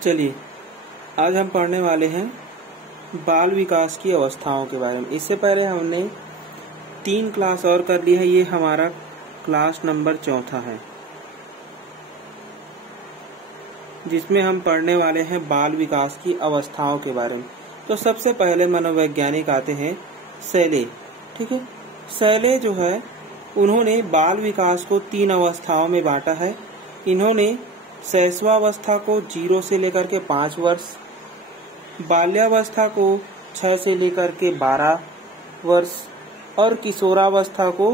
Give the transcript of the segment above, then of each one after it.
चलिए आज हम पढ़ने वाले हैं बाल विकास की अवस्थाओं के बारे में। इससे पहले हमने 3 क्लास और कर ली है, ये हमारा क्लास नंबर 4 है, जिसमें हम पढ़ने वाले हैं बाल विकास की अवस्थाओं के बारे में। तो सबसे पहले मनोवैज्ञानिक आते हैं सैले। ठीक है, सैले जो है उन्होंने बाल विकास को 3 अवस्थाओं में बांटा है। इन्होंने शैशवावस्था को 0 से लेकर के 5 वर्ष, बाल्यावस्था को 6 से लेकर के 12 वर्ष और किशोरावस्था को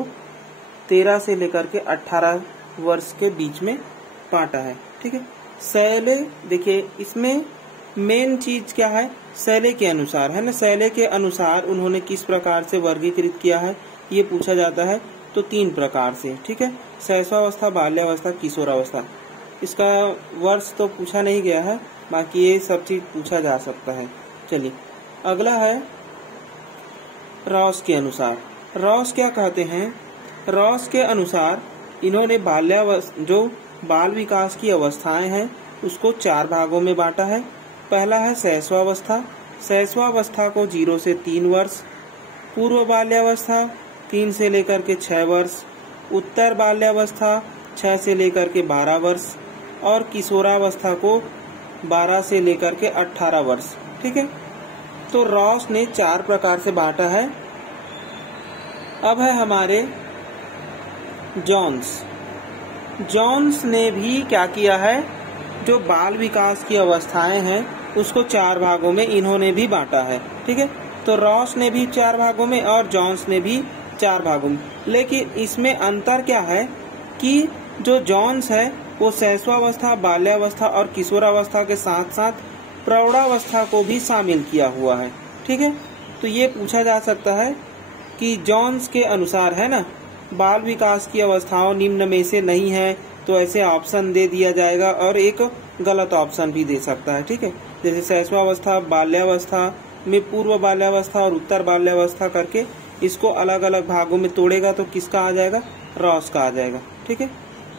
13 से लेकर के 18 वर्ष के बीच में बांटा है। ठीक है, शैले देखिए इसमें मेन चीज क्या है, शैले के अनुसार है ना, शैले के अनुसार उन्होंने किस प्रकार से वर्गीकृत किया है ये पूछा जाता है। तो 3 प्रकार से। ठीक है, शैशवावस्था, बाल्यावस्था, किशोरावस्था। इसका वर्ष तो पूछा नहीं गया है, बाकी ये सब चीज पूछा जा सकता है। चलिए अगला है रॉस के अनुसार। रॉस क्या कहते हैं, रॉस के अनुसार इन्होंने जो बाल विकास की अवस्थाएं हैं उसको 4 भागों में बांटा है। पहला है शैशवावस्था। शैशवावस्था को 0 से 3 वर्ष, पूर्व बाल्यावस्था 3 से लेकर के 6 वर्ष, उत्तर बाल्यावस्था 6 से लेकर के 12 वर्ष और किशोरावस्था को 12 से लेकर के 18 वर्ष। ठीक है, तो रॉस ने 4 प्रकार से बांटा है। अब है हमारे जॉन्स। जॉन्स ने भी क्या किया है, जो बाल विकास की अवस्थाएं हैं उसको 4 भागों में इन्होंने भी बांटा है। ठीक है, तो रॉस ने भी 4 भागों में और जॉन्स ने भी 4 भागों में। लेकिन इसमें अंतर क्या है कि जो जॉन्स है वो शैशवावस्था, बाल्यावस्था और किशोरावस्था के साथ साथ प्रौढ़ावस्था को भी शामिल किया हुआ है। ठीक है, तो ये पूछा जा सकता है कि जॉन्स के अनुसार है ना, बाल विकास की अवस्थाओं निम्न में से नहीं है, तो ऐसे ऑप्शन दे दिया जाएगा और एक गलत ऑप्शन भी दे सकता है। ठीक है, जैसे शैशवावस्था, बाल्यावस्था में पूर्व बाल्यावस्था और उत्तर बाल्यावस्था करके इसको अलग अलग भागों में तोड़ेगा तो किसका आ जाएगा, रॉस का आ जाएगा। ठीक है,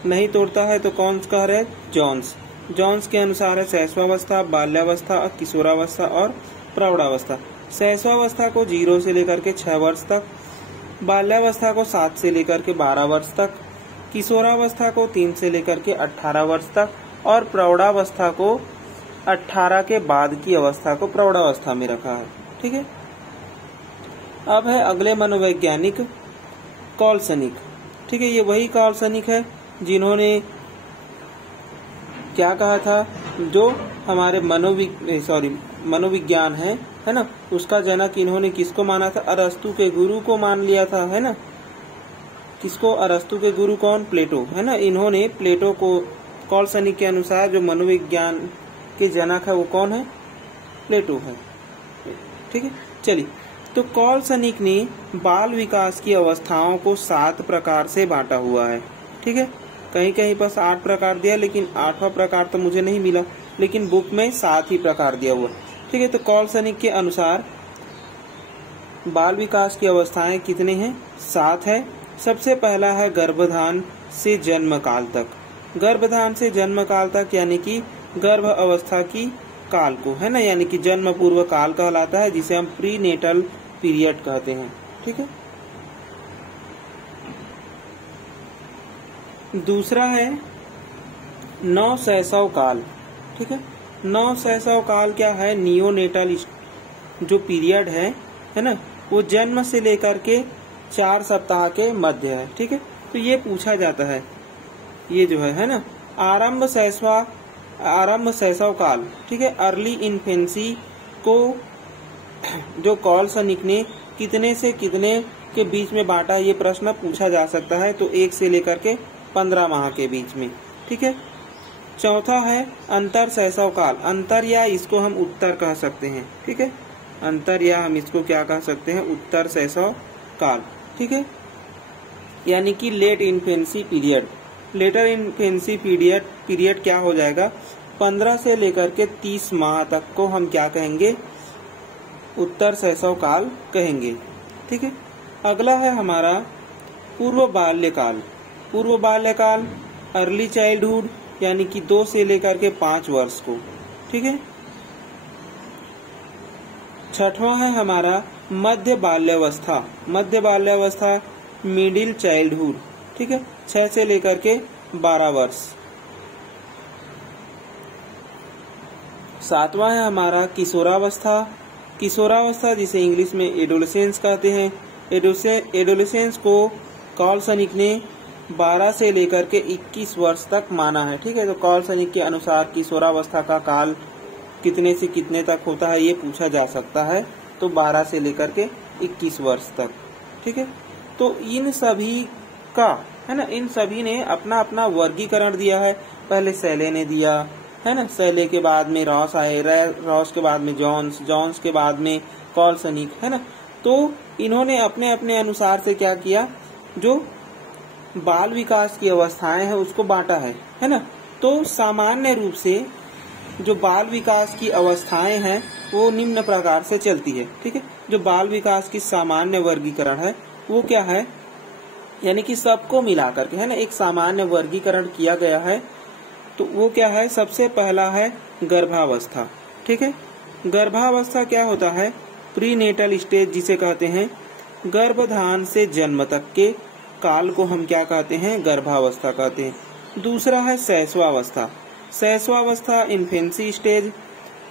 नहीं तोड़ता है तो कौन कह रहे हैं, जॉन्स। जॉन्स के अनुसार है शैशवावस्था, बाल्यावस्था, किशोरावस्था और प्रौढ़ावस्था। शैशवावस्था को 0 से लेकर के 6 वर्ष तक, बाल्यावस्था को 7 से लेकर के 12 वर्ष तक, किशोरावस्था को 3 से लेकर के 18 वर्ष तक और प्रौढ़ावस्था को 18 के बाद की अवस्था को प्रौढ़ावस्था में रखा है। ठीक है, अब है अगले मनोवैज्ञानिक कॉल्सनिक। ठीक है, ये वही कॉल्सनिक है जिन्होंने क्या कहा था, जो हमारे मनोविज्ञान है ना, उसका जनक इन्होंने किसको माना था, अरस्तु के गुरु को मान लिया था, है ना। किसको, अरस्तु के गुरु कौन, प्लेटो, है ना। इन्होंने प्लेटो को, कॉल्सनिक के अनुसार जो मनोविज्ञान के जनक है वो कौन है, प्लेटो है। ठीक है, चलिए तो कॉल्सनिक ने बाल विकास की अवस्थाओं को 7 प्रकार से बांटा हुआ है। ठीक है, कहीं कहीं बस 8 प्रकार दिया, लेकिन 8वां प्रकार तो मुझे नहीं मिला, लेकिन बुक में 7 ही प्रकार दिया हुआ। ठीक है, तो कॉल्सनिक के अनुसार बाल विकास की अवस्थाएं कितने हैं, 7 है। सबसे पहला है गर्भधान से जन्म काल तक। गर्भधान से जन्म काल तक यानी कि गर्भ अवस्था की काल को, है ना, यानी कि जन्म पूर्व काल कहलाता है, जिसे हम प्रीनेटल पीरियड कहते हैं। ठीक है, दूसरा है नवशैशव काल। ठीक है, नवशैशव काल क्या है, नियोनेटल जो पीरियड है ना, वो जन्म से लेकर के 4 सप्ताह के मध्य है। ठीक है, तो ये पूछा जाता है, ये जो है ना, आरंभ शैशव काल। ठीक है, अर्ली इन्फेंसी को जो कॉल्सनिक ने कितने से कितने के बीच में बांटा, ये प्रश्न पूछा जा सकता है। तो 1 से लेकर के 15 माह के बीच में। ठीक है, चौथा है अंतर शैशव काल। अंतर या इसको हम उत्तर कह सकते हैं। ठीक है, अंतर या हम इसको क्या कह सकते हैं, उत्तर शैशव काल। ठीक है, यानी कि late infancy period. Later infancy period क्या हो जाएगा, 15 से लेकर के 30 माह तक को हम क्या कहेंगे, उत्तर शैशव काल कहेंगे। ठीक है, अगला है हमारा पूर्व बाल्यकाल। पूर्व बाल्यकाल अर्ली चाइल्डहुड यानी कि 2 से लेकर के 5 वर्ष को। ठीक ठीक है। छठवां है हमारा मध्य बाल्यावस्था। मध्य बाल्यावस्था मिडिल चाइल्डहुड, ठीक है, 6 से लेकर के 12 वर्ष। सातवां है हमारा किशोरावस्था। किशोरावस्था जिसे इंग्लिश में एडोलेसेंस कहते हैं। एडोलेसेंस को कार्ल सनिक ने 12 से लेकर के 21 वर्ष तक माना है, ठीक है। तो कार्ल सनिक के अनुसार किशोरावस्था का काल कितने से कितने तक होता है ये पूछा जा सकता है, तो 12 से लेकर के 21 वर्ष तक, ठीक है। तो इन सभी का है ना, इन सभी ने अपना अपना वर्गीकरण दिया है। पहले सेले ने दिया है ना, सेले के बाद में रॉस आए, रॉस के बाद में जॉन्स के बाद में कार्ल सनिक, है ना। तो इन्होंने अपने अपने अनुसार से क्या किया, जो बाल विकास की अवस्थाएं हैं उसको बांटा है ना। तो सामान्य रूप से जो बाल विकास की अवस्थाएं हैं वो निम्न प्रकार से चलती है, ठीक है। जो बाल विकास की सामान्य वर्गीकरण है वो क्या है, यानी कि सबको मिलाकर के है ना एक सामान्य वर्गीकरण किया गया है। तो वो क्या है, सबसे पहला है गर्भावस्था, ठीक है। गर्भावस्था क्या होता है, प्रीनेटल स्टेज जिसे कहते हैं। गर्भधान से जन्म तक के काल को हम क्या कहते हैं, गर्भावस्था कहते हैं। दूसरा है शैशवावस्था। शैशवावस्था इन्फेंसी स्टेज,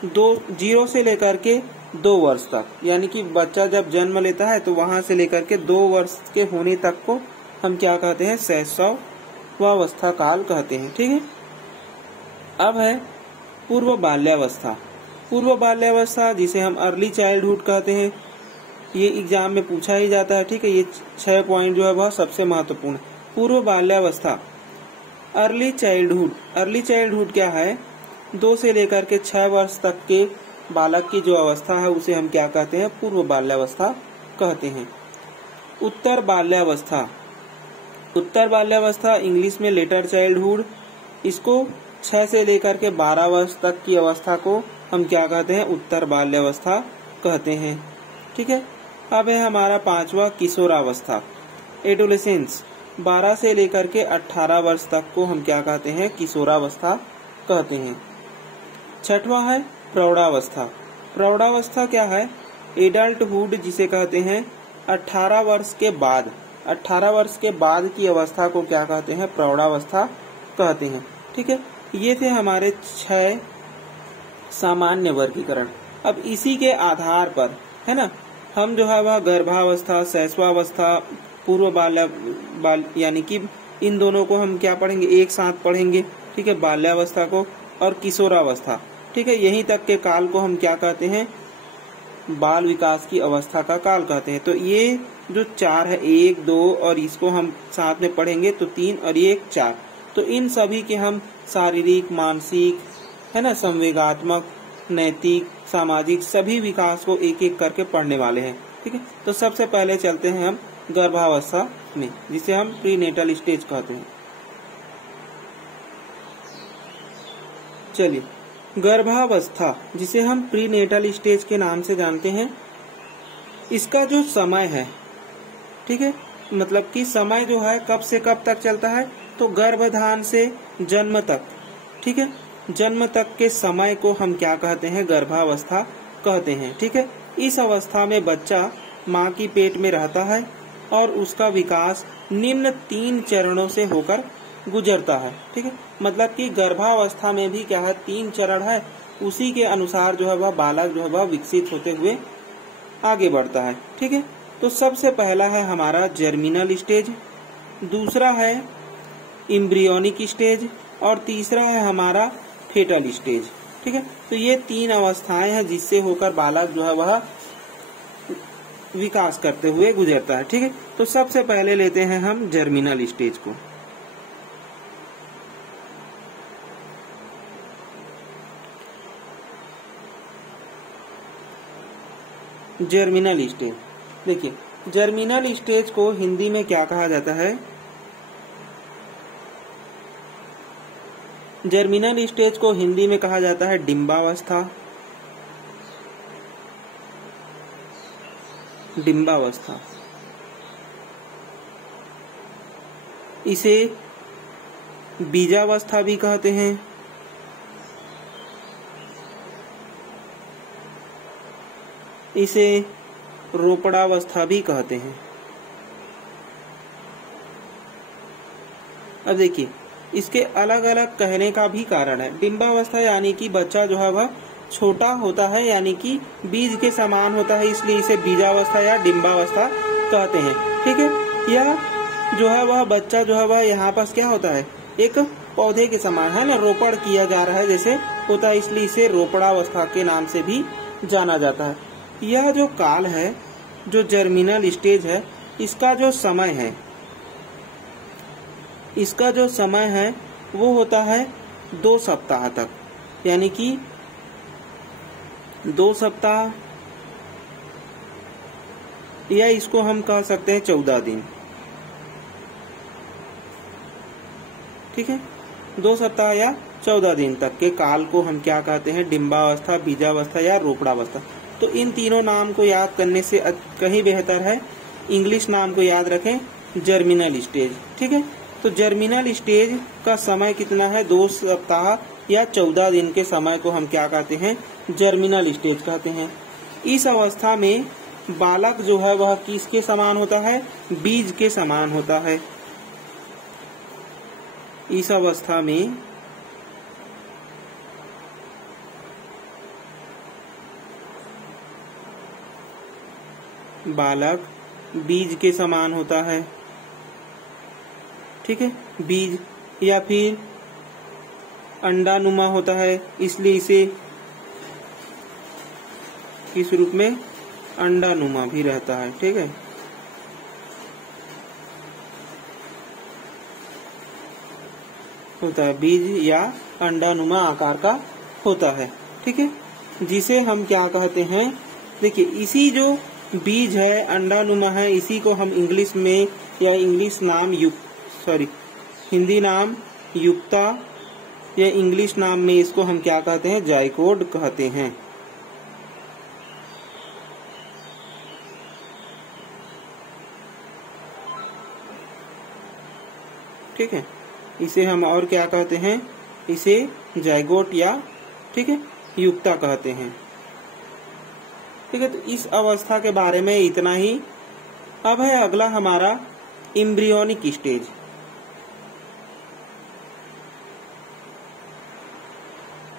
0 से लेकर के 2 वर्ष तक, यानी कि बच्चा जब जन्म लेता है तो वहां से लेकर के 2 वर्ष के होने तक को हम क्या कहते हैं, शैशवावस्था काल कहते हैं, ठीक है। अब है पूर्व बाल्यावस्था। पूर्व बाल्यावस्था जिसे हम अर्ली चाइल्डहुड कहते हैं, ये एग्जाम में पूछा ही जाता है, ठीक है। ये 6 पॉइंट जो है वह सबसे महत्वपूर्ण। पूर्व बाल्यावस्था, अर्ली चाइल्डहुड। अर्ली चाइल्डहुड क्या है, 2 से लेकर के 6 वर्ष तक के बालक की जो अवस्था है उसे हम क्या कहते हैं, पूर्व बाल्यावस्था कहते हैं। उत्तर बाल्यावस्था। उत्तर बाल्यावस्था इंग्लिश में लेटर चाइल्डहुड, इसको 6 से लेकर के 12 वर्ष तक की अवस्था को हम क्या कहते हैं, उत्तर बाल्यावस्था कहते हैं, ठीक है। अब है हमारा 5वां किशोरावस्था, एडोलेसेंस। 12 से लेकर के 18 वर्ष तक को हम क्या कहते हैं, किशोरावस्था कहते हैं। 6वां है प्रौढ़ावस्था। प्रौढ़ावस्था क्या है, एडल्टहुड जिसे कहते हैं। 18 वर्ष के बाद, 18 वर्ष के बाद की अवस्था को क्या कहते हैं, प्रौढ़ावस्था कहते हैं, ठीक है। ये थे हमारे 6 सामान्य वर्गीकरण। अब इसी के आधार पर है ना हम जो है वह गर्भावस्था, शैशवावस्था, पूर्व बाल यानी कि इन दोनों को हम क्या पढ़ेंगे, एक साथ पढ़ेंगे, ठीक है। बाल्यावस्था को और किशोरावस्था, ठीक है। यहीं तक के काल को हम क्या कहते हैं, बाल विकास की अवस्था का काल कहते हैं। तो ये जो 4 है, 1, 2 और इसको हम साथ में पढ़ेंगे तो 3 और 1 4। तो इन सभी के हम शारीरिक, मानसिक, है ना, संवेगात्मक, नैतिक, सामाजिक सभी विकास को एक एक करके पढ़ने वाले हैं, ठीक है। तो सबसे पहले चलते हैं हम गर्भावस्था में, जिसे हम प्रीनेटल स्टेज कहते हैं। चलिए, गर्भावस्था जिसे हम प्रीनेटल स्टेज के नाम से जानते हैं, इसका जो समय है, ठीक है, मतलब कि समय जो है कब से कब तक चलता है, तो गर्भधान से जन्म तक, ठीक है। जन्म तक के समय को हम क्या कहते हैं, गर्भावस्था कहते हैं, ठीक है। इस अवस्था में बच्चा माँ की पेट में रहता है और उसका विकास निम्न 3 चरणों से होकर गुजरता है, ठीक है। मतलब कि गर्भावस्था में भी क्या है, 3 चरण है, उसी के अनुसार जो है वह बालक जो है वह विकसित होते हुए आगे बढ़ता है, ठीक है। तो सबसे पहला है हमारा जर्मिनल स्टेज, दूसरा है एम्ब्रियोनिक स्टेज और तीसरा है हमारा फेटल स्टेज, ठीक है। तो ये 3 अवस्थाएं हैं जिससे होकर बालक जो है वह विकास करते हुए गुजरता है, ठीक है। तो सबसे पहले लेते हैं हम जर्मिनल स्टेज को। जर्मिनल स्टेज, देखिए जर्मिनल स्टेज को हिंदी में क्या कहा जाता है, जर्मिनल स्टेज को हिंदी में कहा जाता है डिम्बावस्था। डिम्बावस्था, इसे बीजावस्था भी कहते हैं। इसे रोपड़ावस्था भी कहते हैं। अब देखिए, इसके अलग अलग कहने का भी कारण है। डिम्बावस्था यानी कि बच्चा जो है वह छोटा होता है, यानी कि बीज के समान होता है, इसलिए इसे बीजावस्था या डिम्बावस्था कहते हैं। ठीक है, यह जो है वह बच्चा जो है वह यहाँ पास क्या होता है, एक पौधे के समान है ना, रोपण किया जा रहा है जैसे होता है, इसलिए इसे रोपड़ावस्था के नाम से भी जाना जाता है। यह जो काल है, जो जर्मिनल स्टेज है, इसका जो समय है वो होता है 2 सप्ताह तक, यानी कि 2 सप्ताह, या इसको हम कह सकते हैं 14 दिन। ठीक है, 2 सप्ताह या 14 दिन तक के काल को हम क्या कहते हैं, डिम्बावस्था, बीजावस्था या रोपड़ावस्था। तो इन तीनों नाम को याद करने से कहीं बेहतर है इंग्लिश नाम को याद रखें, जर्मिनल स्टेज। ठीक है, तो जर्मिनल स्टेज का समय कितना है, 2 सप्ताह या 14 दिन के समय को हम क्या कहते हैं, जर्मिनल स्टेज कहते हैं। इस अवस्था में बालक जो है वह किसके समान होता है, बीज के समान होता है। इस अवस्था में बालक बीज के समान होता है। ठीक है, बीज या फिर अंडानुमा होता है, इसलिए इसे किस रूप में, अंडानुमा भी रहता है। ठीक है, होता है, बीज या अंडानुमा आकार का होता है। ठीक है, जिसे हम क्या कहते हैं, देखिए इसी जो बीज है, अंडानुमा है, इसी को हम इंग्लिश में या इंग्लिश नाम हिंदी नाम युक्ता या इंग्लिश नाम में इसको हम क्या कहते हैं, जायकोड कहते हैं। ठीक है, इसे हम और क्या कहते हैं, इसे जायगोट या ठीक है युक्ता कहते हैं। ठीक है, तो इस अवस्था के बारे में इतना ही। अब है अगला हमारा एम्ब्रियोनिक स्टेज।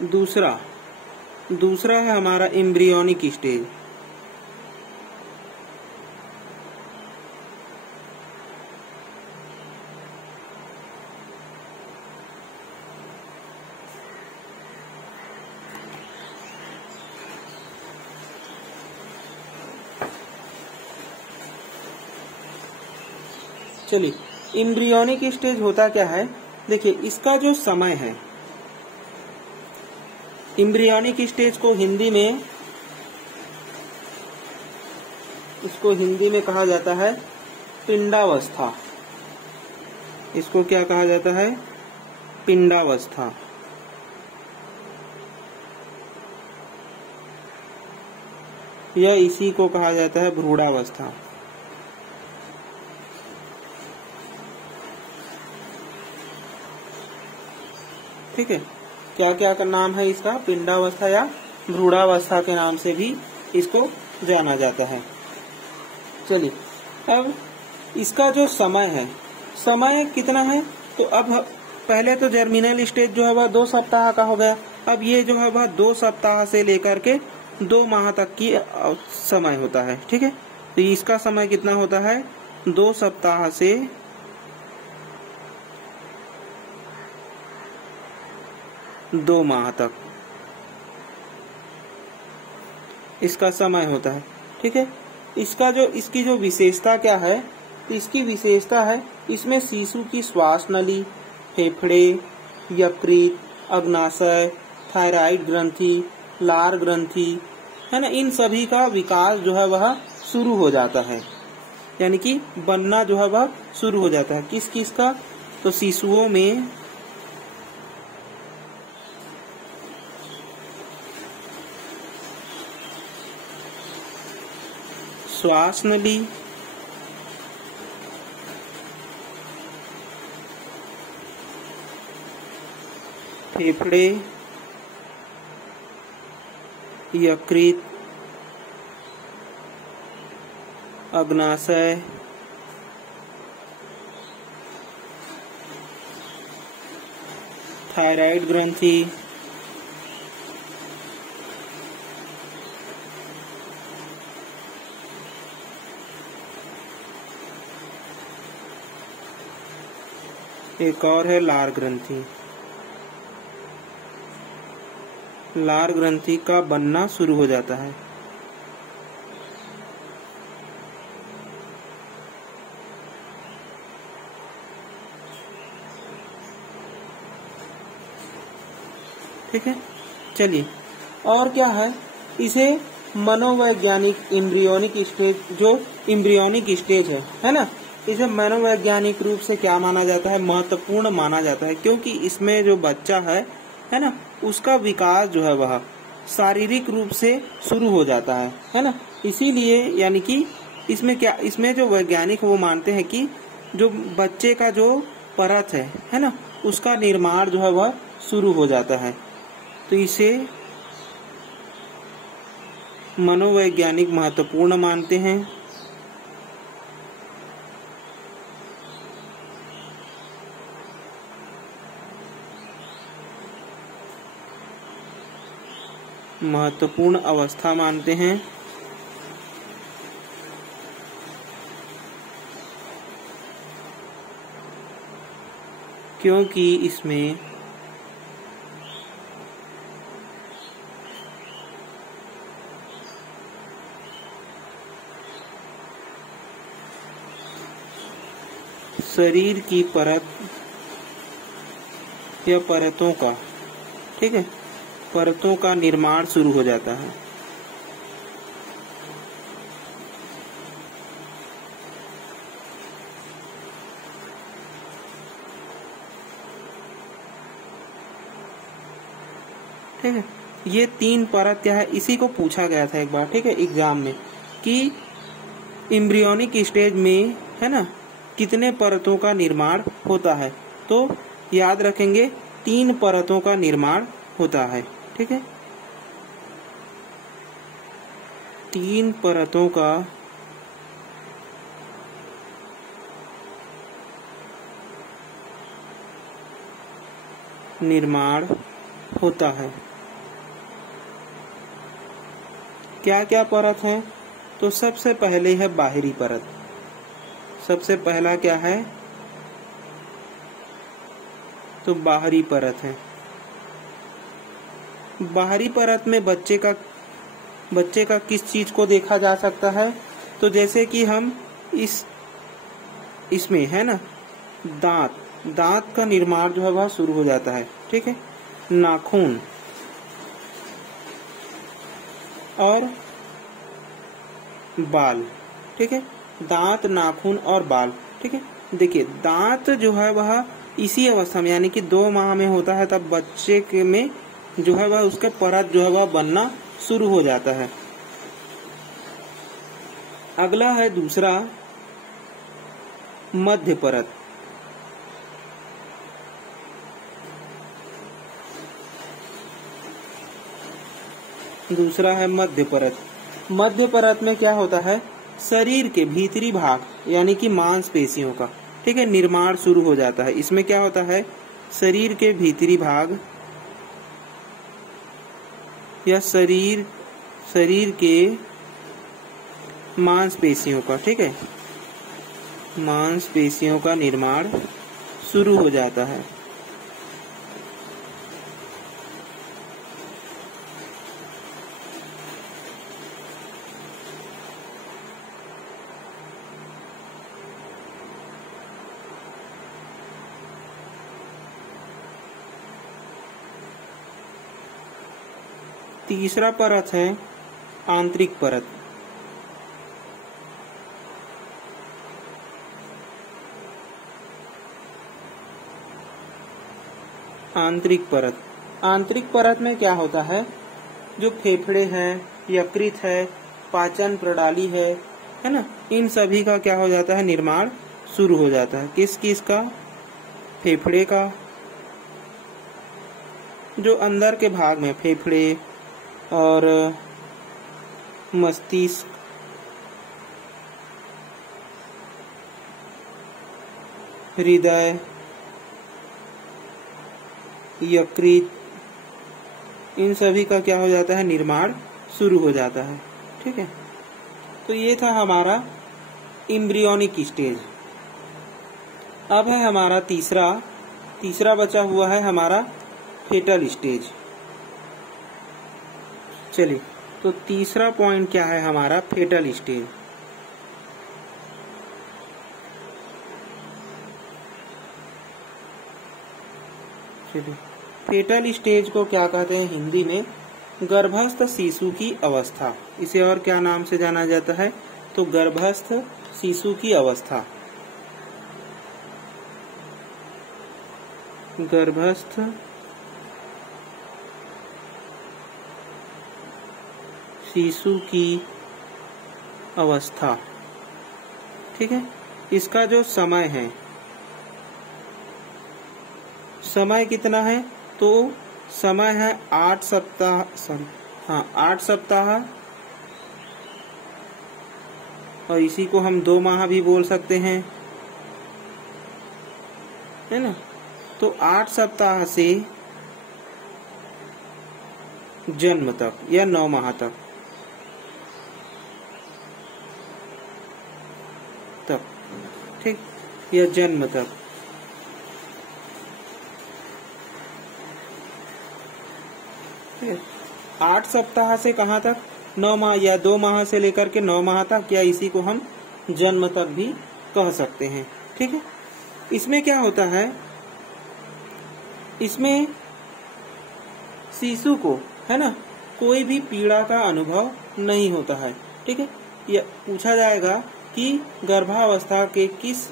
दूसरा है हमारा एम्ब्रियोनिक स्टेज। चलिए, एम्ब्रियोनिक स्टेज होता क्या है, देखिए इसका जो समय है, एम्ब्रियोनिक स्टेज को हिंदी में कहा जाता है पिंडावस्था। इसको क्या कहा जाता है, पिंडावस्था। या इसी को कहा जाता है भ्रूणावस्था। ठीक है, क्या क्या का नाम है इसका, पिंडावस्था या भ्रूणावस्था के नाम से भी इसको जाना जाता है। चलिए, अब इसका जो समय है, समय कितना है, तो अब पहले तो जर्मिनल स्टेज जो है वह 2 सप्ताह का हो गया। अब ये जो है वह 2 सप्ताह से लेकर के 2 माह तक की समय होता है। ठीक है, तो इसका समय कितना होता है, 2 सप्ताह से 2 माह तक इसका समय होता है। ठीक है, इसकी जो विशेषता क्या है, तो इसकी विशेषता है इसमें शिशु की श्वास नली, फेफड़े, यकृत, अग्नाशय, थायराइड ग्रंथि, लार ग्रंथि है ना, इन सभी का विकास जो है वह शुरू हो जाता है, यानी कि बनना जो है वह शुरू हो जाता है। किस किस का, तो शिशुओं में श्वास नली, फेफड़े, यकृत, अग्नाशय, थायराइड ग्रंथि, एक और है लार ग्रंथि। लार ग्रंथि का बनना शुरू हो जाता है। ठीक है, चलिए और क्या है, इसे मनोवैज्ञानिक एम्ब्रियोनिक स्टेज, जो एम्ब्रियोनिक स्टेज है ना, इसे मनोवैज्ञानिक रूप से क्या माना जाता है, महत्वपूर्ण माना जाता है, क्योंकि इसमें जो बच्चा है ना, उसका विकास जो है वह शारीरिक रूप से शुरू हो जाता है ना। इसीलिए यानी कि इसमें जो वैज्ञानिक वो मानते हैं कि जो बच्चे का जो परत है ना, उसका निर्माण जो है वह शुरू हो जाता है, तो इसे मनोवैज्ञानिक महत्वपूर्ण मानते हैं। महत्वपूर्ण अवस्था मानते हैं, क्योंकि इसमें शरीर की परत या परतों का, ठीक है, परतों का निर्माण शुरू हो जाता है। ठीक है, ये 3 परत क्या है, इसी को पूछा गया था एक बार, ठीक है, एग्जाम में, कि एम्ब्रियोनिक स्टेज में है ना कितने परतों का निर्माण होता है, तो याद रखेंगे 3 परतों का निर्माण होता है। ठीक है, 3 परतों का निर्माण होता है। क्या क्या परत है, तो सबसे पहले है बाहरी परत। सबसे पहला क्या है, तो बाहरी परत है। बाहरी परत में बच्चे का किस चीज को देखा जा सकता है, तो जैसे कि हम इसमें है ना दांत का निर्माण जो है वह शुरू हो जाता है। ठीक है, नाखून और बाल। ठीक है, दांत, नाखून और बाल। ठीक है, देखिए दांत जो है वह इसी अवस्था में यानी कि 2 माह में होता है, तब बच्चे के में जो है वह उसका परत जो है वह बनना शुरू हो जाता है। अगला है दूसरा मध्य परत। दूसरा है मध्य परत। मध्य परत में क्या होता है, शरीर के भीतरी भाग यानी कि मांसपेशियों का, ठीक है, निर्माण शुरू हो जाता है। इसमें क्या होता है, शरीर के भीतरी भाग या शरीर के मांसपेशियों का, ठीक है, मांसपेशियों का निर्माण शुरू हो जाता है। तीसरा परत है आंतरिक परत। आंतरिक परत, आंतरिक परत में क्या होता है, जो फेफड़े हैं, यकृत है, पाचन प्रणाली है ना, इन सभी का क्या हो जाता है, निर्माण शुरू हो जाता है। किस का, फेफड़े का, जो अंदर के भाग में फेफड़े और मस्तिष्क हृदय, यकृत, इन सभी का क्या हो जाता है, निर्माण शुरू हो जाता है। ठीक है, तो ये था हमारा एम्ब्रियोनिक स्टेज। अब है हमारा तीसरा बचा हुआ है हमारा फेटल स्टेज। चलिए, तो तीसरा पॉइंट क्या है हमारा, फेटल स्टेज। चलिए, फेटल स्टेज को क्या कहते हैं हिंदी में, गर्भस्थ शिशु की अवस्था। इसे और क्या नाम से जाना जाता है, तो गर्भस्थ शिशु की अवस्था। गर्भस्थ शिशु की अवस्था। ठीक है, इसका जो समय है, समय कितना है, तो समय है 8 सप्ताह, 8 सप्ताह, और इसी को हम 2 माह भी बोल सकते हैं, है ना। तो 8 सप्ताह से जन्म तक या 9 माह तक ठीक, या जन्म तक। ठीक, 8 सप्ताह से कहाँ तक, 9 माह, या 2 माह से लेकर के 9 माह तक, या इसी को हम जन्म तक भी कह सकते हैं। ठीक है, इसमें क्या होता है, इसमें शिशु को, है ना, कोई भी पीड़ा का अनुभव नहीं होता है। ठीक है, यह पूछा जाएगा कि गर्भावस्था के किस,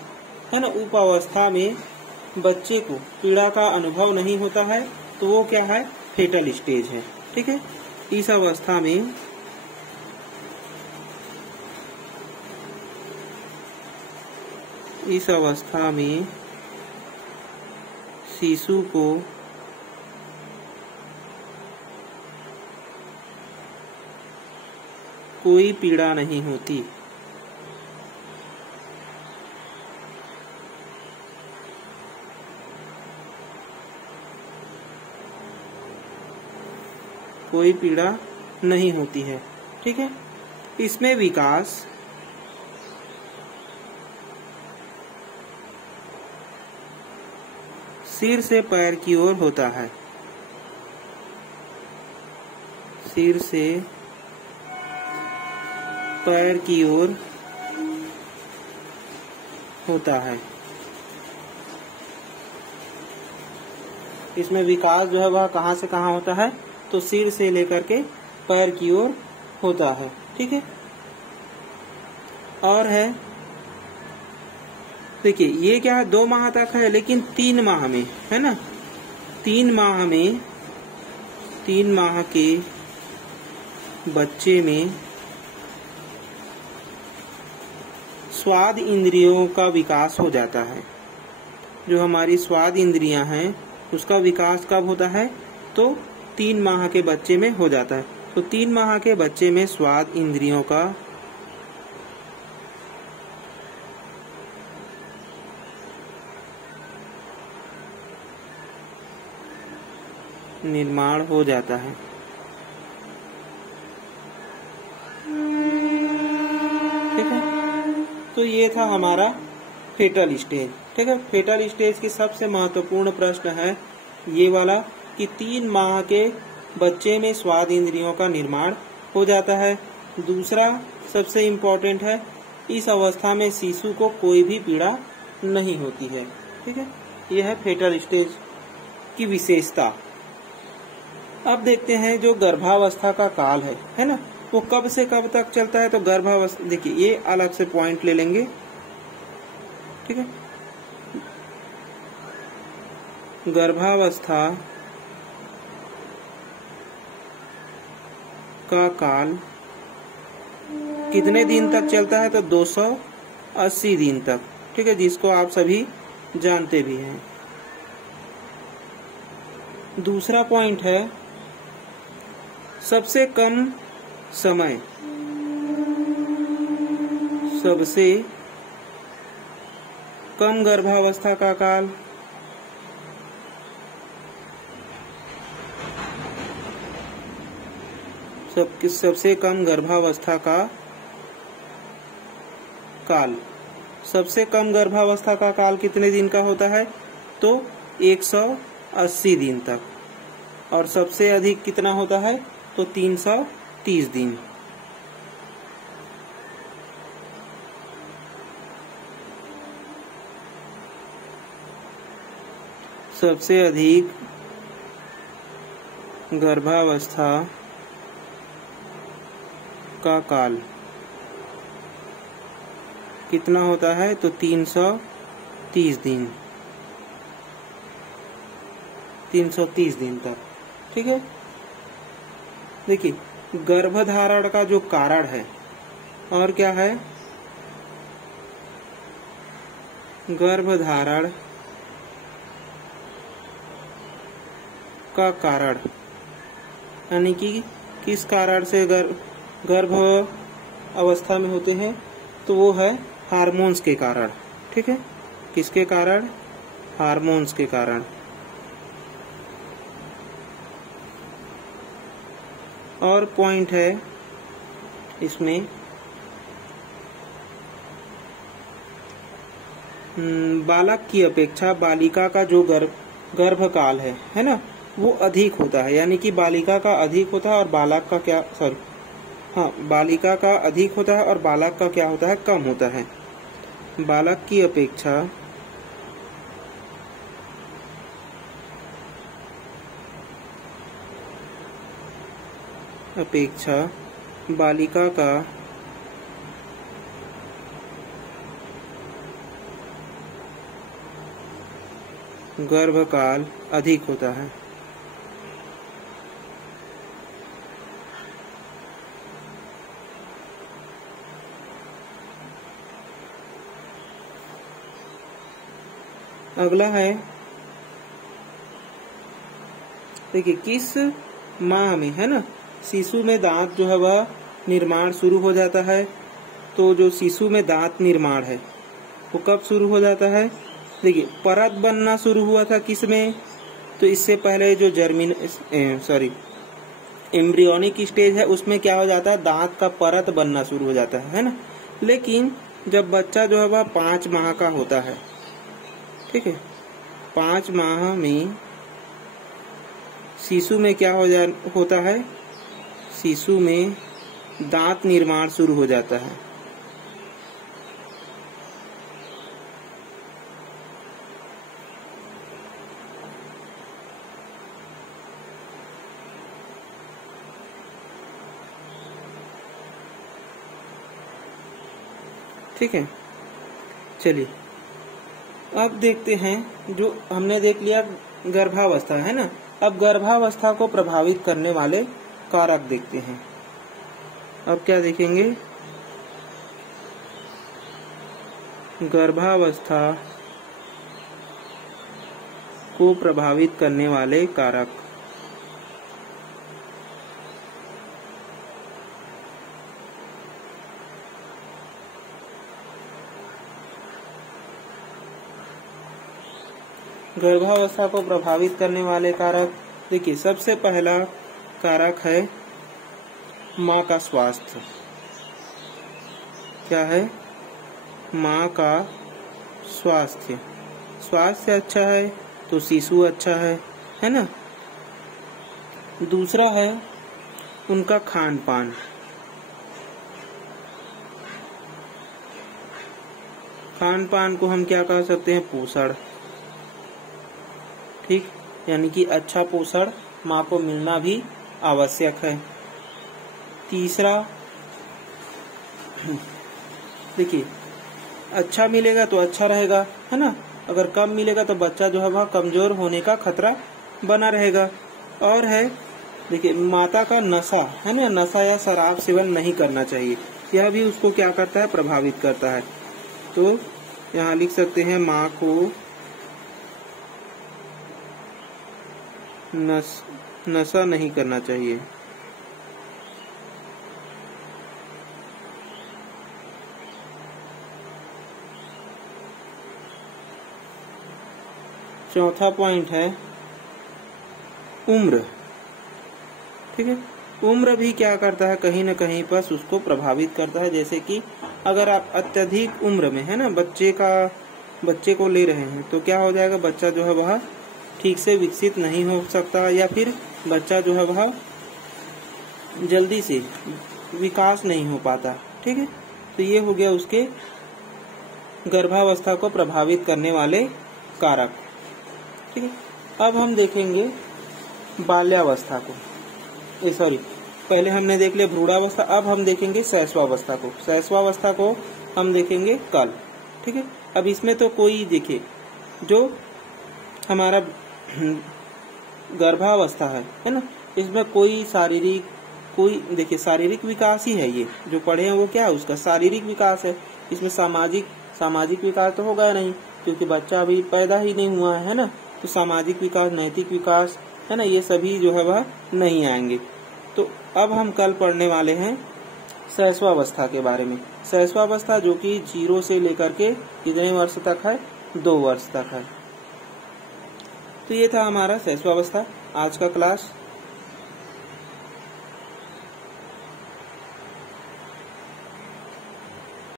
है ना, उपावस्था में बच्चे को पीड़ा का अनुभव नहीं होता है, तो वो क्या है, फेटल स्टेज है। ठीक है, इस अवस्था में शिशु को कोई पीड़ा नहीं होती। कोई पीड़ा नहीं होती है। ठीक है, इसमें विकास सिर से पैर की ओर होता है। सिर से पैर की ओर होता है। इसमें विकास जो है वह कहाँ से कहाँ होता है, तो सिर से लेकर के पैर की ओर होता है। ठीक है, और है, देखिए ये क्या है, 2 माह तक है, लेकिन 3 माह में, है ना, 3 माह में, 3 माह के बच्चे में स्वाद इंद्रियों का विकास हो जाता है। जो हमारी स्वाद इंद्रियां हैं उसका विकास कब होता है, तो 3 माह के बच्चे में हो जाता है। तो 3 माह के बच्चे में स्वाद इंद्रियों का निर्माण हो जाता है। ठीक है, तो ये था हमारा फेटल स्टेज। ठीक है, फेटल स्टेज की सबसे महत्वपूर्ण प्रश्न है ये वाला कि 3 माह के बच्चे में स्वाद इंद्रियों का निर्माण हो जाता है। दूसरा सबसे इम्पोर्टेंट है, इस अवस्था में शिशु को कोई भी पीड़ा नहीं होती है। ठीक है, यह है फेटल स्टेज की विशेषता। अब देखते हैं जो गर्भावस्था का काल है ना, वो कब से कब तक चलता है। तो गर्भावस्था, देखिए ये अलग से पॉइंट ले लेंगे। ठीक है, गर्भावस्था का काल कितने दिन तक चलता है, तो 280 दिन तक। ठीक है, जिसको आप सभी जानते भी हैं। दूसरा पॉइंट है सबसे कम समय, सबसे कम गर्भावस्था का काल, सबसे कम गर्भावस्था का काल, सबसे कम गर्भावस्था का काल कितने दिन का होता है? तो 180 दिन तक। और सबसे अधिक कितना होता है? तो 330 दिन। सबसे अधिक गर्भावस्था का काल कितना होता है? तो 330 दिन, 330 दिन तक। ठीक है। देखिए, गर्भधारण का जो कारण है और क्या है? गर्भधारण का कारण, यानी कि किस कारण से गर्भ अवस्था में होते हैं? तो वो है हार्मोन्स के कारण। ठीक है। किसके कारण? हार्मोन्स के कारण। और पॉइंट है इसमें, बालक की अपेक्षा बालिका का जो गर्भकाल है ना, वो अधिक होता है। यानी कि बालिका का अधिक होता है और बालक का क्या, सॉरी, हाँ, बालिका का अधिक होता है और बालक का क्या होता है? कम होता है। बालक की अपेक्षा बालिका का गर्भकाल अधिक होता है। अगला है, देखिए, किस माह में, है ना, शिशु में दांत जो है वह निर्माण शुरू हो जाता है। तो जो शिशु में दांत निर्माण है वो कब शुरू हो जाता है? देखिए, परत बनना शुरू हुआ था किस में? तो इससे पहले जो एम्ब्रियोनिक स्टेज है उसमें क्या हो जाता है? दांत का परत बनना शुरू हो जाता है ना। लेकिन जब बच्चा जो है वह 5 माह का होता है, ठीक है, 5 माह में शिशु में क्या होता है? शिशु में दांत निर्माण शुरू हो जाता है। ठीक है। चलिए, अब देखते हैं, जो हमने देख लिया गर्भावस्था, है ना। अब गर्भावस्था को प्रभावित करने वाले कारक देखते हैं। अब क्या देखेंगे? गर्भावस्था को प्रभावित करने वाले कारक। गर्भावस्था को प्रभावित करने वाले कारक, देखिए, सबसे पहला कारक है माँ का स्वास्थ्य। क्या है? माँ का स्वास्थ्य। स्वास्थ्य अच्छा है तो शिशु अच्छा है ना। दूसरा है उनका खान पान। खान पान को हम क्या कह सकते हैं? पोषण। ठीक, यानी कि अच्छा पोषण माँ को मिलना भी आवश्यक है। तीसरा, देखिए, अच्छा मिलेगा तो अच्छा रहेगा, है ना। अगर कम मिलेगा तो बच्चा जो है वह कमजोर होने का खतरा बना रहेगा। और है, देखिए, माता का नशा, है ना, नशा या शराब सेवन नहीं करना चाहिए। यह भी उसको क्या करता है? प्रभावित करता है। तो यहाँ लिख सकते हैं, माँ को नशा नहीं करना चाहिए। चौथा पॉइंट है उम्र। ठीक है, उम्र भी क्या करता है, कहीं न कहीं पर उसको प्रभावित करता है। जैसे कि अगर आप अत्यधिक उम्र में है ना बच्चे को ले रहे हैं तो क्या हो जाएगा, बच्चा जो है वह ठीक से विकसित नहीं हो सकता, या फिर बच्चा जो है वह जल्दी से विकास नहीं हो पाता। ठीक है, तो ये हो गया उसके गर्भावस्था को प्रभावित करने वाले कारक। ठीक है, अब हम देखेंगे बाल्यावस्था को, पहले हमने देख लिया भ्रूणावस्था, अब हम देखेंगे शैशवावस्था को। शैशवावस्था को हम देखेंगे कल। ठीक है, अब इसमें तो कोई देखिए जो हमारा गर्भावस्था है ना, इसमें कोई शारीरिक विकास ही है। ये जो पढ़े हैं वो क्या है, उसका शारीरिक विकास है। इसमें सामाजिक विकास तो होगा नहीं, क्योंकि बच्चा अभी पैदा ही नहीं हुआ है ना। तो सामाजिक विकास, नैतिक विकास है ना, ये सभी जो है वह नहीं आएंगे। तो अब हम कल पढ़ने वाले हैं शैशवावस्था के बारे में। शैशवावस्था जो कि 0 से लेकर के कितने वर्ष तक है, 2 वर्ष तक है। तो ये था हमारा शैशवावस्था। आज का क्लास